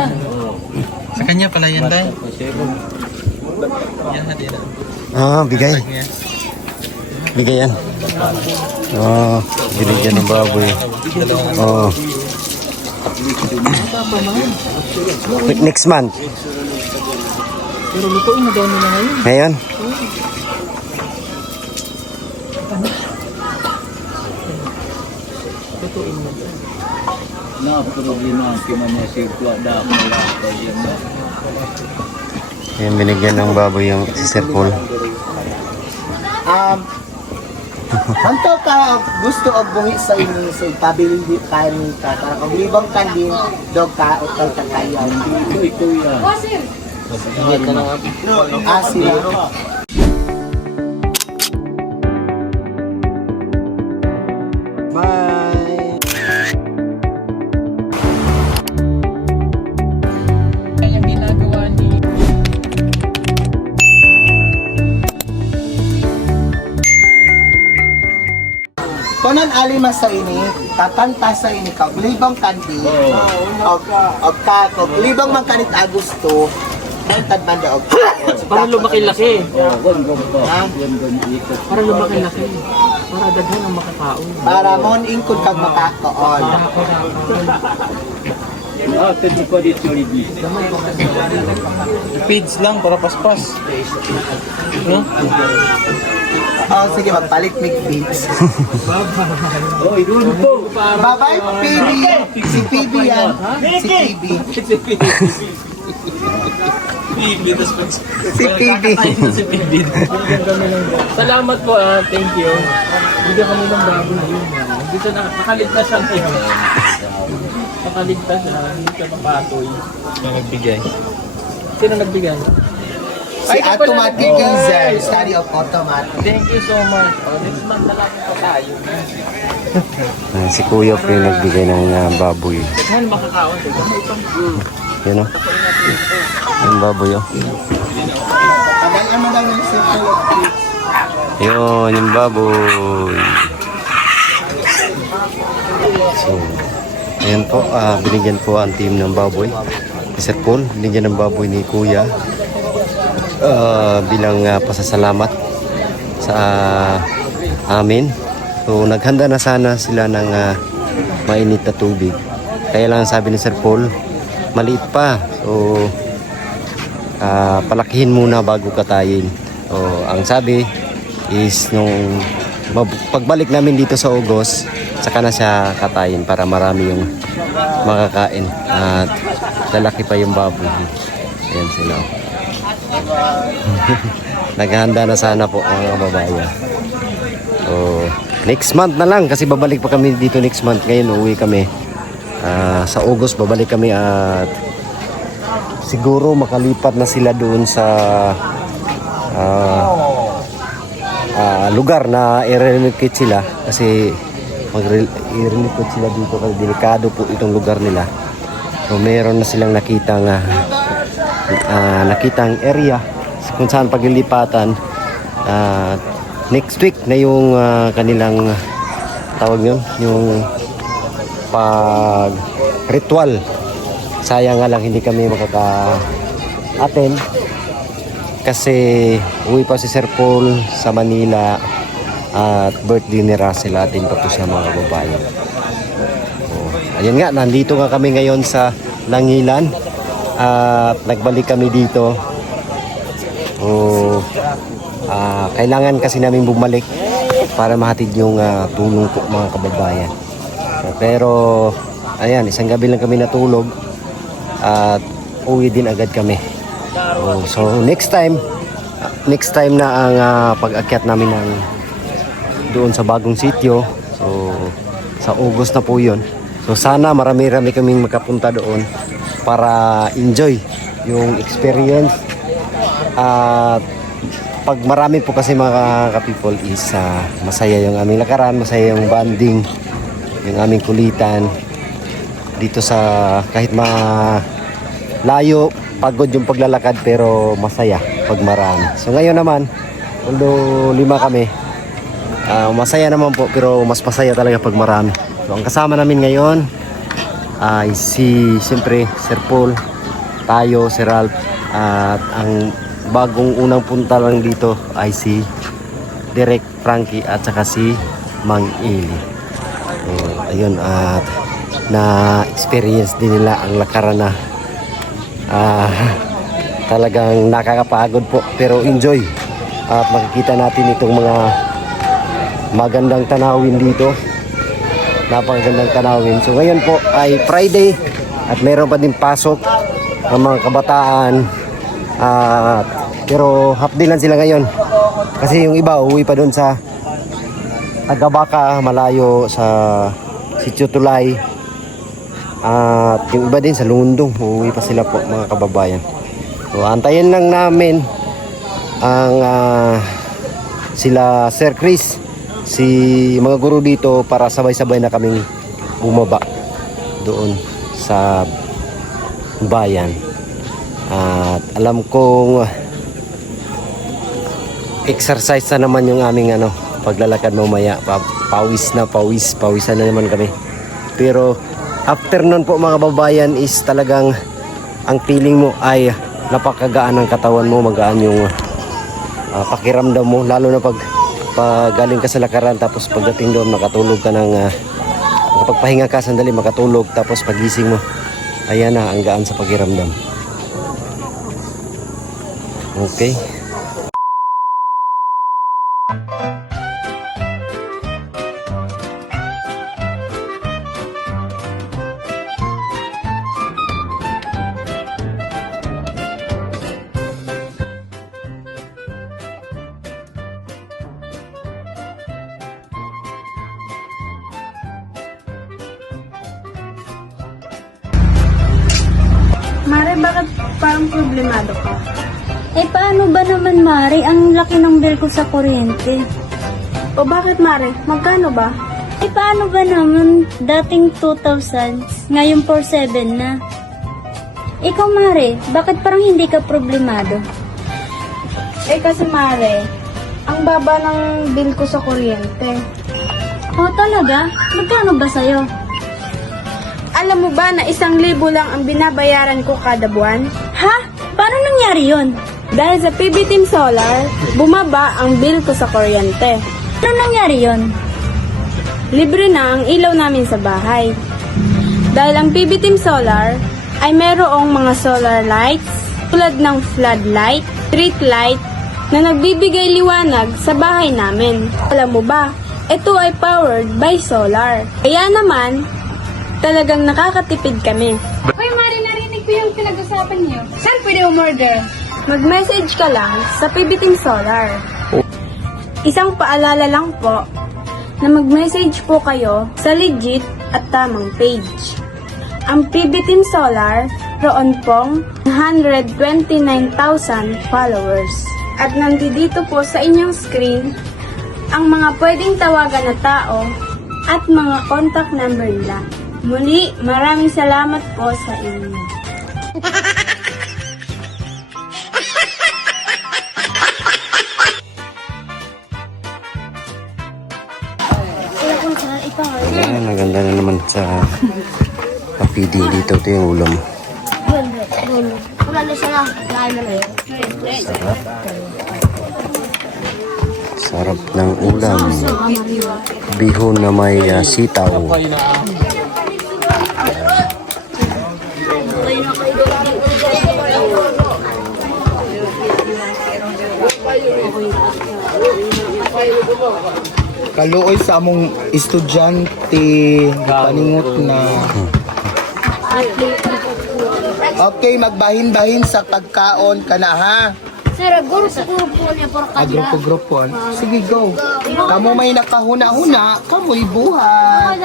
na. Sa kanya pala yan, Day. Yan na din. Bigay. Bigay yan. Binigyan ng baboy. Next month. Pero lutuin na daw nila ngayon. Ngayon? Lutuin na daw. Ayan, binigyan ng baboy yung si Sir Paul. Hanto ka gusto og bungi sa ini sa pabiling di kan ka kung libang kandin dog ka o tal kaya ito ya. Asin. Bye. Yung ginagawa ni Konon alima sa ini, tatanta sa ini ka libang kandi. Og ka kung libang man kanit Agosto, tantad banda og. para lumaki-laki. Ha? Para lumaki-laki. Para daghan ang makakaon. Para mon ingkod kag makakaon. Feeds lang para paspas. No? Sige, magpalit mig feeds. Bye-bye, PB. Si PB yan. Si PB. Si PB. Si PB. Salamat po, thank you. Bigyan kami ng bago na yun. Dito na, nakaligtas siya ngayon. Nakaligtas siya, hindi siya mapatoy. Nagbigay. Sino nagbigay? Si Automatic User, Study of Automatic. Thank you so much. Next month na lang po tayo. Si Kuya po yung nagbigay ng baboy. Dahil makakaon. May pang Yun o. Yung baboy o. Tagalan mo lang yung circle of feeds. Yun, yung baboy. So, ayan po, binigyan po ang team ng baboy. Sir Paul, binigyan ng baboy ni Kuya. Bilang pasasalamat sa amin. So naghanda na sana sila ng mainit na tubig. Kaya lang sabi ni Sir Paul, maliit pa. So palakihin muna bago katayin. So ang sabi is nung pagbalik namin dito sa August, saka na siya katayin para marami yung makakain. At lalaki pa yung baboy. Ayan sila. Naghahanda na sana po mga babae. So, next month na lang kasi babalik pa kami dito next month. Ngayon uuwi kami. Sa August babalik kami at siguro makalipat na sila doon sa lugar na i-relocate sila kasi mag-relocate sila dito kasi delikado po itong lugar nila. So, meron na silang nakitang area kung saan paglilipatan. Next week na yung kanilang tawag yun, yung pag ritual. Sayang nga lang hindi kami makaka-attend kasi uwi pa si Sir Paul sa Manila at birthday ni Russell. Atin pa po siya mga kababayan. Ayun nga, nandito nga kami ngayon sa Langilan at nagbalik kami dito. Kailangan kasi namin bumalik para mahatid yung tulong po mga kababayan. Pero ayan, isang gabi lang kami natulog at uwi din agad kami. So next time na ang pag-akyat namin ng doon sa bagong sitio. So sa August na po yun. So sana marami-rami kaming makapunta doon para enjoy yung experience. At pag marami po kasi mga ka-people is masaya yung aming lakaran, masaya yung bonding, yung aming kulitan dito sa kahit layo, pagod yung paglalakad pero masaya pag marami. So ngayon naman, although 5 kami, masaya naman po pero mas masaya talaga pag marami. So ang kasama namin ngayon ay siyempre Sir Paul, tayo, Sir Ralph, at ang bagong unang punta lang dito ay si Direk Frankie at saka si Mang Ili. Ayun, at na-experience din nila ang lakaran na talagang nakakapagod po pero enjoy, at makikita natin itong mga magandang tanawin dito, napakagandang tanawin. So ngayon po ay Friday at meron pa din pasok ang mga kabataan, pero half day lang sila ngayon kasi yung iba uwi pa doon sa Agabaka, malayo sa Sitio Tulay, at yung iba din sa Lundong uwi pa sila po mga kababayan. So antayin lang namin ang sila Sir Chris, si mga guro dito, para sabay-sabay na kaming bumaba doon sa bayan. At alam kong exercise na naman yung aming paglalakad mamaya. Pawisan na naman kami. Pero after nun po mga babayan is talagang ang feeling mo ay napakagaan ng katawan mo, magaan yung pakiramdam mo, lalo na pag galing ka sa lakaran, tapos pagdating doon makatulog ka ng makapagpahinga ka sandali, makatulog, tapos pagising mo ayan na, ang gaan sa pakiramdam. Okay. Mare, bakit parang problemado ka? Eh paano ba naman, Mari? Ang laki ng bill ko sa kuryente. O bakit, Mare? Magkano ba? Eh paano ba naman? Dating 2,000, ngayon 4,700 na. Ikaw, Mari, bakit parang hindi ka problemado? Eh kasi, Mare, ang baba ng bill ko sa kuryente. Oh, talaga? Magkano ba sa'yo? Alam mo ba na 1,000 lang ang binabayaran ko kada buwan? Ha? Paano nangyari yun? Dahil sa PB Team Solar, bumaba ang bill ko sa kuryente. Paano nangyari yun? Libre na ang ilaw namin sa bahay. Dahil ang PB Team Solar ay merong mga solar lights tulad ng floodlight, street light na nagbibigay liwanag sa bahay namin. Alam mo ba, ito ay powered by solar. Kaya naman, talagang nakakatipid kami. Hoy, Mari, narinig ko yung pinag-usapan niyo. Saan pwede umorder? Mag-message ka lang sa PB Team Solar. Isang paalala lang po na mag-message po kayo sa legit at tamang page. Ang PB Team Solar, roon pong 129,000 followers. At nandito po sa inyong screen ang mga pwedeng tawagan na tao at mga contact number nila. Muli, maraming salamat po sa inyo. Ayan, ang ganda na naman sa papidi dito. Ito yung ulam. Sarap. Sarap ng ulam. Bihon na may sitaw. Kaluoy sa among estudyante paningot na. Okay, magbahin-bahin sa pagkaon kana ha. Sir, grupo niya por Grupo. Sige, go. Kamu may nakahuna-huna, kamo'y buhat.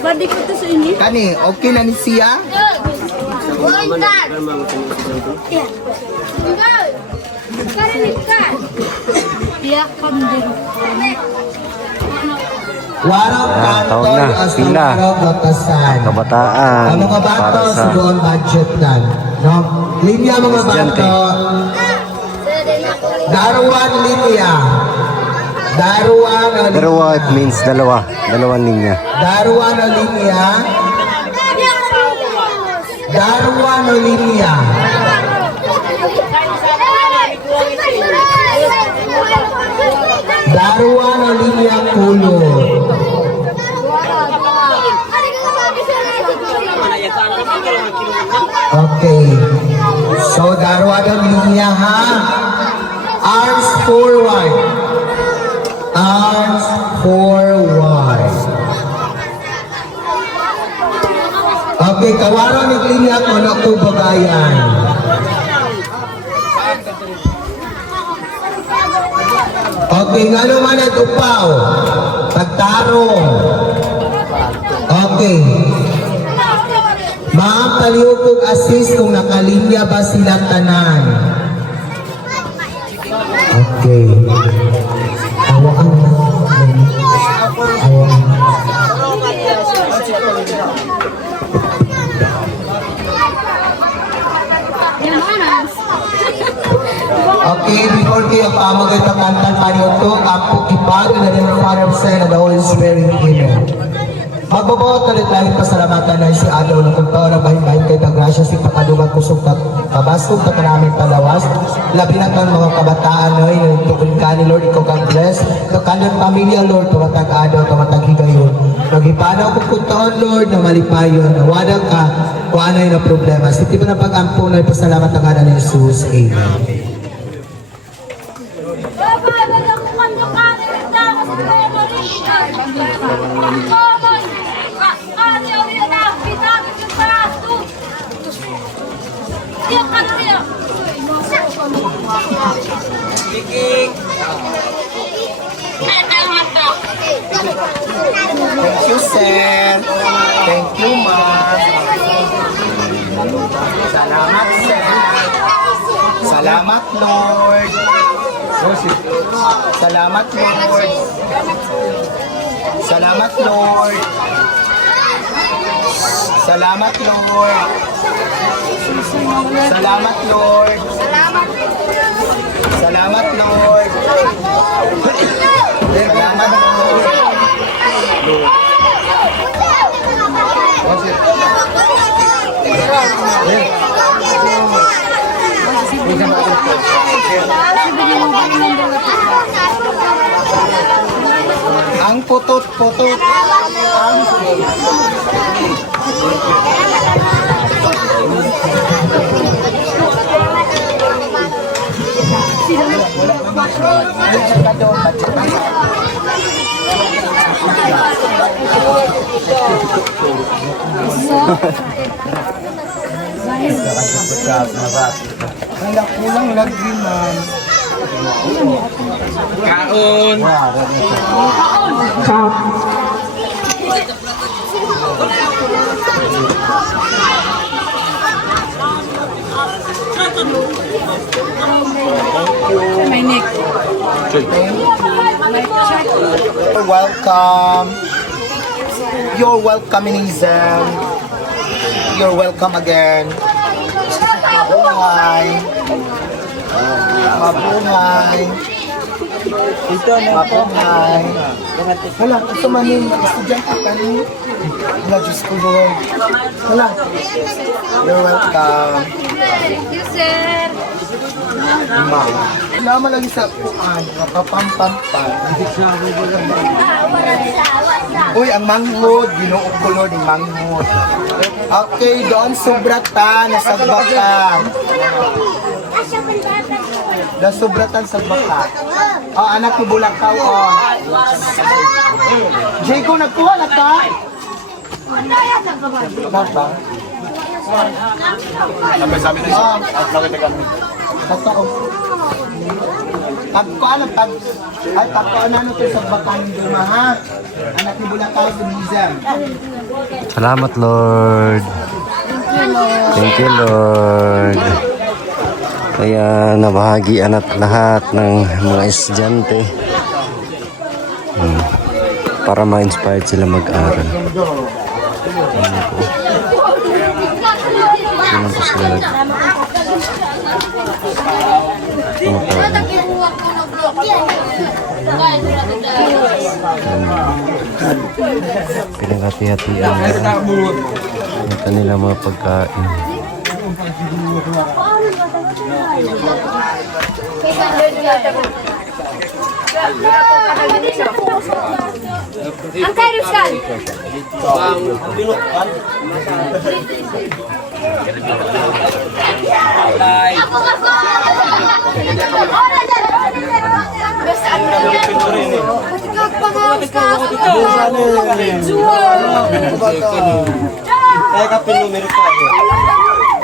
Badi ko to sa inyo. Kani, okay na ni siya? Warang Taon na, pila. Kabataan. Ang mga bata Para sa siguro budget lang. No? Linya mga estudyante. bata. Daruan linya. Darwa na Dalawa, it means dalawa. Dalawang linya. Darwa na linya. Darwa na linya. Darwa na linya kulot. Okay. So, darwa na linya ha. Arms forward. Arms forward. Okay, kawaran ni linya ko na bagayan. Okay, nga naman at upaw. Pagtarong. Okay. Ma'am, paliupog assist kung nakalinya ba sila tanan. Okay. Awaan na. Awaan. Okay, before kayo paamagay takantan paano ito, ako ipag na din ng Father, Son, and the Holy Spirit. Amen. Magbabawat na rin lahing pasalamatan na si Adaw na kung taon na bahin-bahin kay Tagrasya si pakadugan kusog kabastog ka namin palawas. Labi na kang mga kabataan no, yung tukod ka ni Lord, ikaw kang bless. Ito kanyang pamilya, Lord, tumatag Adaw, tumatag higayon. Magipanaw kung kung taon, Lord, na malipayon, na wadag ka, kung ano yung na problema. Siti mo na pag-ampo na ipasalamat ang ngalan ni Jesus. Amen. Thank you, sir. Thank you, ma'am. Salamat, sir. Salamat, Lord. Salamat, Lord. Salamat, Lord. Salamat, Lord. Salamat, Lord. Salamat, Lord. Salamat, Lord. Ang putot-putot. Ang Wala kulang lagi, man. Kaon! My neck. Welcome. You're welcome in Izem. You're welcome again. Mabuhay. Mabuhay. Ito na mabuhay. Hala, ito man yung estudyante ka niyo. Hala, Diyos ko, Lord. Hala. You're welcome. Thank you, sir. Ma. Naman lagi sa kuan, kapampampan. Uy, ang manghod, ginuog ko, Lord, yung manghod. Okay, doon subratan, nasagbaka. Nasubratan sa baka. Oh, anak ni Bulakaw, oh. Jago, nagkuha na ka? Napa? Totoo. Pagkuan ano to sa baka ng Duma, ha? Anak ni Bulakaw, sa Mizem. Salamat, Lord. Thank you, Lord. Kaya nabahagian at lahat ng mga estudyante para ma-inspired sila mag-aral. Sino po sila? Pinaghati-hatian na yung kanilang mga pagkain. Ang Kairos ka!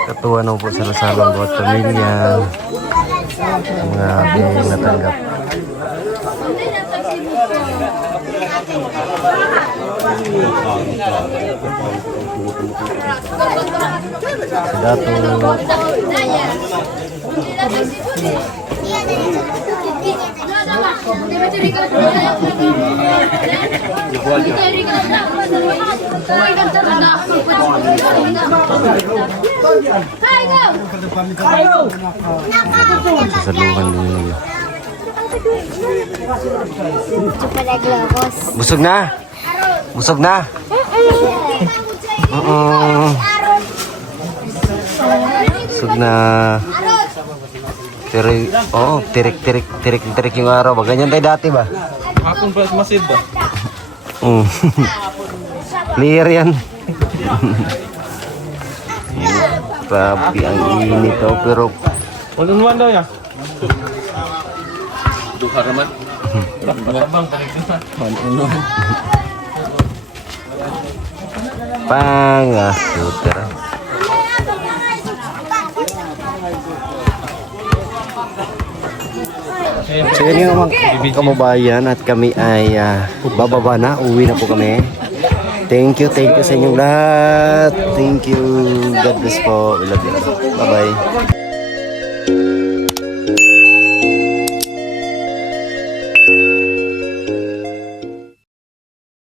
Katuwa na po sa lasalong buat pamilya. Ang mga biyayang natanggap. Sa dato. Sasaluhan din nila. Busog na? Busog na? Busog na. Tirik yung araw ba? Ganyan tayo dati ba? Hapon pa masid ba? Clear yan. Grabe ang init oh, pero 1-on-1 daw ya. Duha raman. Bang kanina. 1-on-1. Pangasuter. So yun yung mga kababayan at kami ay bababa na, uwi na po kami. Thank you sa inyong lahat. Thank you. God bless po. We love you. Bye-bye.